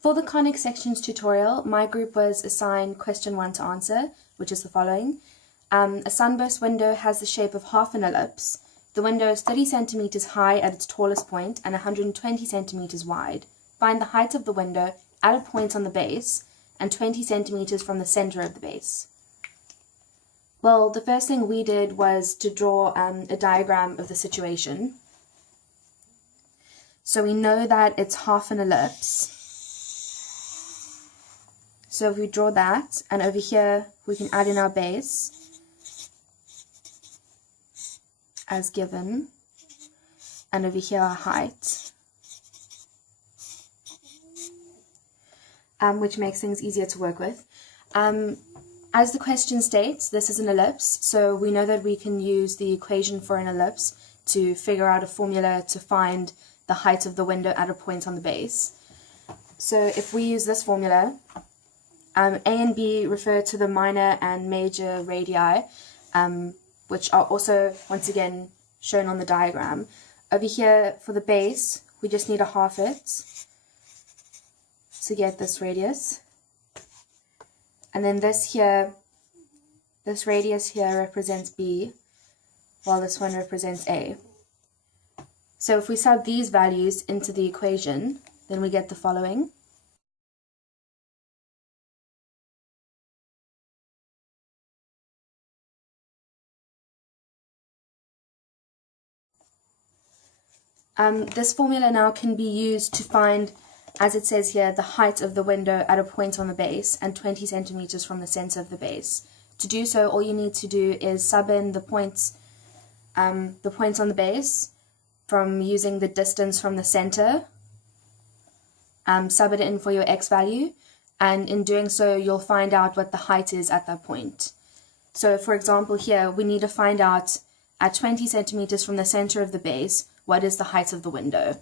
For the conic sections tutorial, my group was assigned question 1 to answer, which is the following. A sunburst window has the shape of half an ellipse. The window is 30 centimeters high at its tallest point and 120 centimeters wide. Find the height of the window at a point on the base and 20 centimeters from the center of the base. Well, the first thing we did was to draw a diagram of the situation. So we know that it's half an ellipse. So if we draw that, and over here we can add in our base as given, and over here our height, which makes things easier to work with. As the question states, this is an ellipse, so we know that we can use the equation for an ellipse to figure out a formula to find the height of the window at a point on the base. So if we use this formula, A and B refer to the minor and major radii, which are also, once again, shown on the diagram. Over here, for the base, we just need to half it to get this radius. And then this here, this radius here represents B, while this one represents A. So if we sub these values into the equation, then we get the following. This formula now can be used to find, as it says here, the height of the window at a point on the base and 20 centimeters from the center of the base. To do so, all you need to do is sub in the points on the base from using the distance from the center, sub it in for your x value, and in doing so, you'll find out what the height is at that point. So for example here, we need to find out at 20 centimeters from the center of the base, what is the height of the window.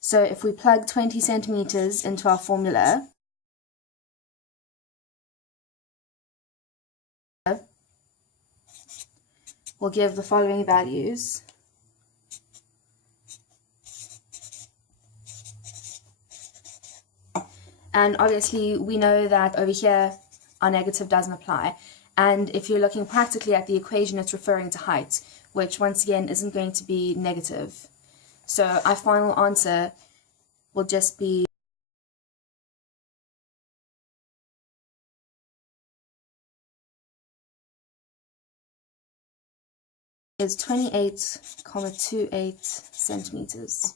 So if we plug 20 centimeters into our formula, we'll give the following values. And obviously we know that over here our negative doesn't apply. And if you're looking practically at the equation, it's referring to height, which once again isn't going to be negative. So our final answer will just be is 28,28 centimeters.